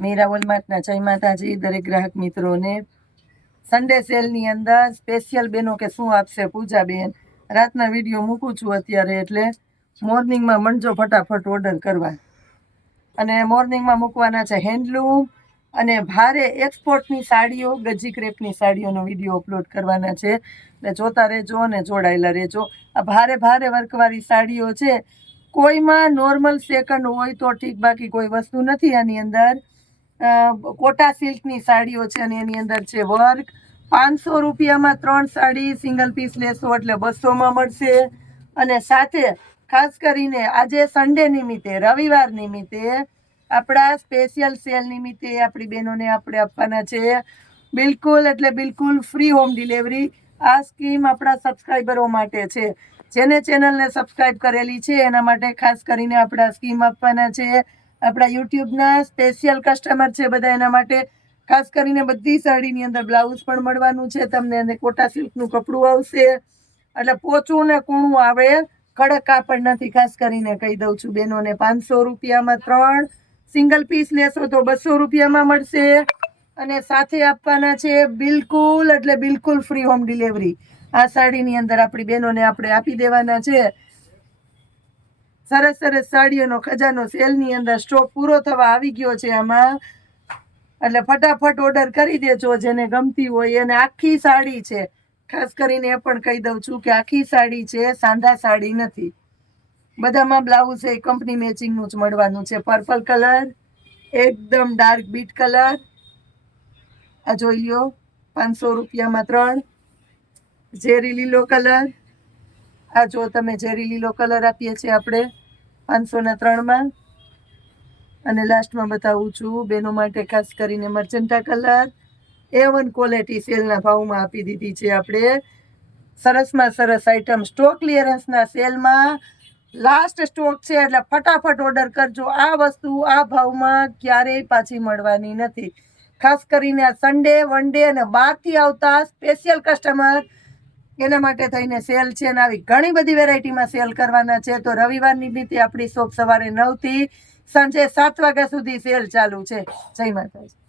મીરા વોલમાર્ટના જય માતાજી દરેક ગ્રાહક મિત્રોને। સન્ડે સેલની અંદર સ્પેશિયલ બેનો કે શું આપશે પૂજાબેન, રાતના વિડીયો મૂકું છું અત્યારે, એટલે મોર્નિંગમાં મંડજો ફટાફટ ઓર્ડર કરવા। અને મોર્નિંગમાં મૂકવાના છે હેન્ડલૂમ અને ભારે એક્સપોર્ટની સાડીઓ, ગજી ક્રેપની સાડીઓનો વિડીયો અપલોડ કરવાના છે, એટલે જોતા રહેજો અને જોડાયેલા રહેજો। આ ભારે ભારે વર્કવાળી સાડીઓ છે, કોઈમાં નોર્મલ સેકન્ડ હોય તો ઠીક, બાકી કોઈ વસ્તુ નથી આની અંદર। કોટા સિલ્કની સાડીઓ છે અને એની અંદર છે વર્ક। 500 રૂપિયામાં 3 સાડી સિંગલ પીસ લેશો એટલે 200માં મળશે। અને સાથે ખાસ કરીને આજે સન્ડે નિમિત્તે, રવિવાર નિમિત્તે, આપણા સ્પેશિયલ સેલ નિમિત્તે આપણી બહેનોને આપણે આપવાના છે બિલકુલ એટલે બિલકુલ ફ્રી હોમ ડિલિવરી। આ સ્કીમ આપણા સબસ્ક્રાઈબરો માટે છે, જેને ચેનલને સબસ્ક્રાઈબ કરેલી છે એના માટે ખાસ કરીને આપણે આ સ્કીમ આપવાના છે। આપણા યુટ્યુબના સ્પેશિયલ કસ્ટમર છે બધા, એના માટે ખાસ કરીને બધી સાડીની અંદર બ્લાઉઝ પણ મળવાનું છે તમને, અને કોટા સિલ્કનું કપડું આવશે, એટલે પોચું ને કૂણું આવે, કડક કાપડ નથી। ખાસ કરીને કહી દઉં છું બહેનોને, 500 રૂપિયામાં 3 સિંગલ પીસ લેશો તો 200 રૂપિયામાં મળશે। અને સાથે આપવાના છે બિલકુલ એટલે બિલકુલ ફ્રી હોમ ડિલિવરી। આ સાડીની અંદર આપણી બહેનોને આપણે આપી દેવાના છે સરસ સરસ સાડીઓનો ખજાનો। સેલની અંદર સ્ટોક પૂરો થવા આવી ગયો છે આમાં, એટલે ફટાફટ ઓર્ડર કરી દેજો જેને ગમતી હોય। અને આખી સાડી છે, ખાસ કરીને એ પણ કહી દઉં છું કે આખી સાડી છે, સાંધા સાડી નથી। બધામાં બ્લાઉઝ એ કંપની મેચિંગનું જ મળવાનું છે। પર્પલ કલર, એકદમ ડાર્ક બીટ કલર, આ જોઈ લ્યો 500 રૂપિયામાં 3। ઝેરી લીલો કલર, આ જો તમે ઝેરી લીલો કલર આપીએ છીએ આપણે 500ના 3માં। અને લાસ્ટમાં બતાવું છું બેનો માટે ખાસ કરીને મર્ચન્ટા કલર, A1 ક્વોલિટી સેલના ભાવમાં આપી દીધી છે આપણે। સરસમાં સરસ આઈટમ સ્ટોક ક્લિયરન્સના સેલમાં લાસ્ટ સ્ટોક છે, એટલે ફટાફટ ઓર્ડર કરજો। આ વસ્તુ આ ભાવમાં ક્યારેય પાછી મળવાની નથી। ખાસ કરીને આ સન્ડે, વન ડે અને બહારથી આવતા સ્પેશિયલ કસ્ટમર, એના માટે થઈને સેલ છે, અને આવી ઘણી બધી વેરાયટીમાં સેલ કરવાના છે। તો રવિવાર નિમિત્તે આપણી શોપ સવારે 9 થી સાંજે 7 વાગ્યા સુધી સેલ ચાલુ છે। જય માતાજી।